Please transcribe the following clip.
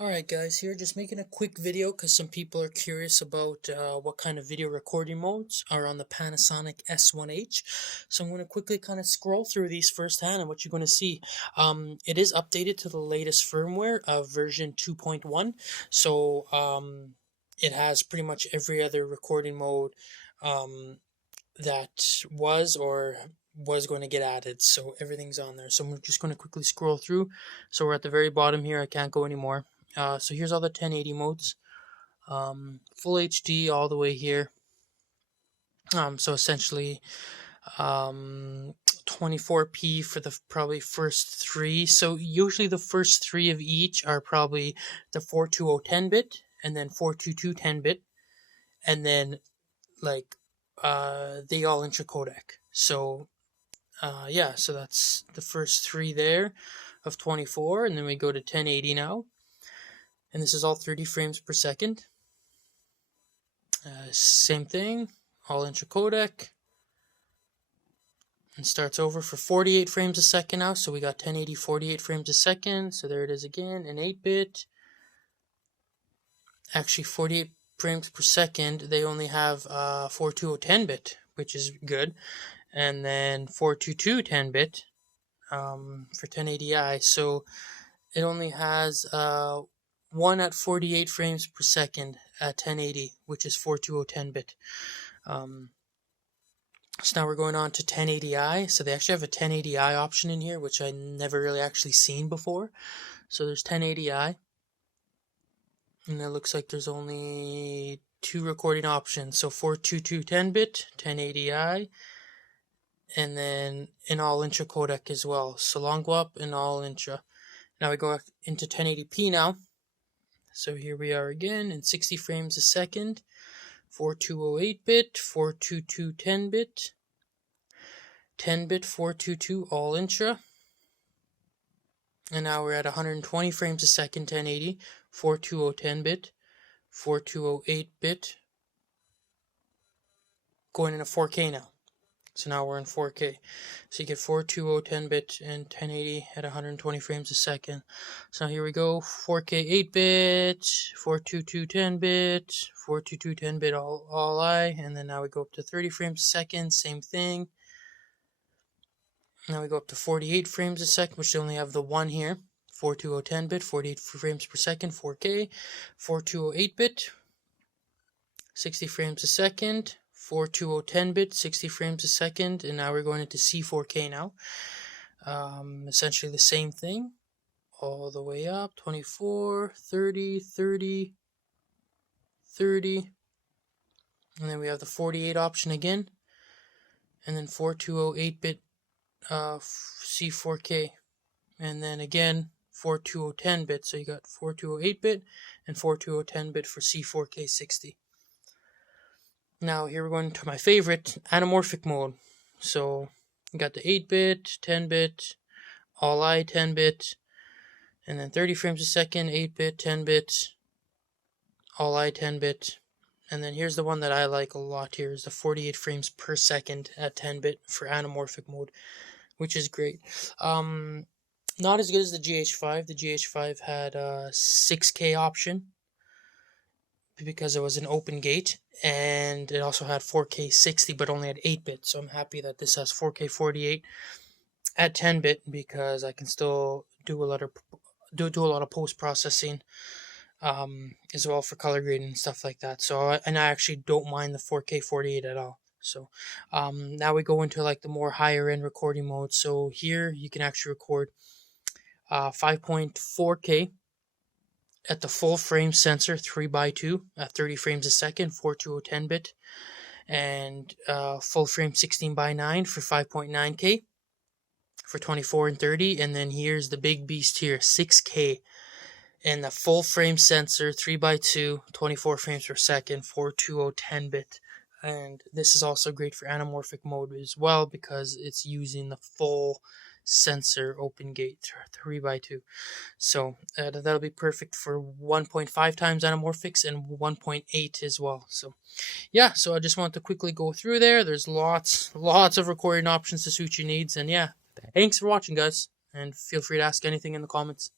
Alright guys, here just making a quick video because some people are curious about what kind of video recording modes are on the Panasonic S1H. So I'm going to quickly kind of scroll through these firsthand, and what you're going to see. It is updated to the latest firmware of version 2.1. So it has pretty much every other recording mode that was going to get added. So everything's on there. So I'm just going to quickly scroll through. So we're at the very bottom here. I can't go anymore. So here's all the 1080 modes, full HD all the way here. So essentially 24p for the probably first three. So usually the first three of each are probably the 420 10-bit, and then 422 10-bit, and then like the all intra codec. So yeah, so that's the first three there of 24, and then we go to 1080 now. And this is all 30 frames per second. Same thing, all intra codec. And starts over for 48 frames a second now. So we got 1080, 48 frames a second. So there it is again, an 8-bit. Actually, 48 frames per second. They only have 420 10-bit, which is good. And then 422 10-bit for 1080i. So it only has one at 48 frames per second at 1080, which is 420 10-bit. So now we're going on to 1080i. So they actually have a 1080i option in here, which I never really actually seen before. So there's 1080i. And it looks like there's only two recording options. So 422 10-bit, 1080i, and then an all intra codec as well. So long go up and all intra. Now we go into 1080p now. So here we are again in 60 frames a second, 420 8-bit, 422 10-bit, 10-bit 422 all intra. And now we're at 120 frames a second, 1080, 420 10-bit, 420 8-bit, going into 4K now. So now we're in 4K. So you get 420 10-bit and 1080 at 120 frames a second. So now here we go, 4K 8-bit, 422 10-bit, 422 10-bit all I, and then now we go up to 30 frames a second, same thing. Now we go up to 48 frames a second, which they only have the one here. 420 10-bit, 48 frames per second, 4K, 420 8-bit, 60 frames a second, 420 10-bit, 60 frames a second, and now we're going into C4K now. Essentially the same thing, all the way up, 24, 30, 30, 30, and then we have the 48 option again, and then 420 8-bit C4K, and then again 420 10-bit, so you got 420 8-bit and 420 10-bit for C4K 60. Now here we're going to my favorite, Anamorphic Mode. So you got the 8-bit, 10-bit, all I 10-bit, and then 30 frames a second, 8-bit, 10-bit, all I 10-bit. And then here's the one that I like a lot here, is the 48 frames per second at 10-bit for Anamorphic Mode, which is great. Not as good as the GH5. The GH5 had a 6K option, because it was an open gate, and it also had 4K 60, but only had 8-bit. So I'm happy that this has 4K 48 at 10-bit, because I can still do a lot of post processing as well for color grading and stuff like that. So and I actually don't mind the 4K 48 at all. So now we go into like the more higher end recording mode. So here you can actually record 5.4K at the full frame sensor 3x2 at 30 frames a second, 420 10-bit, and full frame 16x9 for 5.9K for 24 and 30. And then here's the big beast here, 6K, and the full frame sensor 3x2, 24 frames per second, 420 10-bit. And this is also great for anamorphic mode as well, because it's using the full sensor open gate 3x2. So that'll be perfect for 1.5 times anamorphics and 1.8 as well. So yeah, so I just want to quickly go through there. There's lots of recording options to suit your needs. And yeah, thanks for watching, guys, and feel free to ask anything in the comments.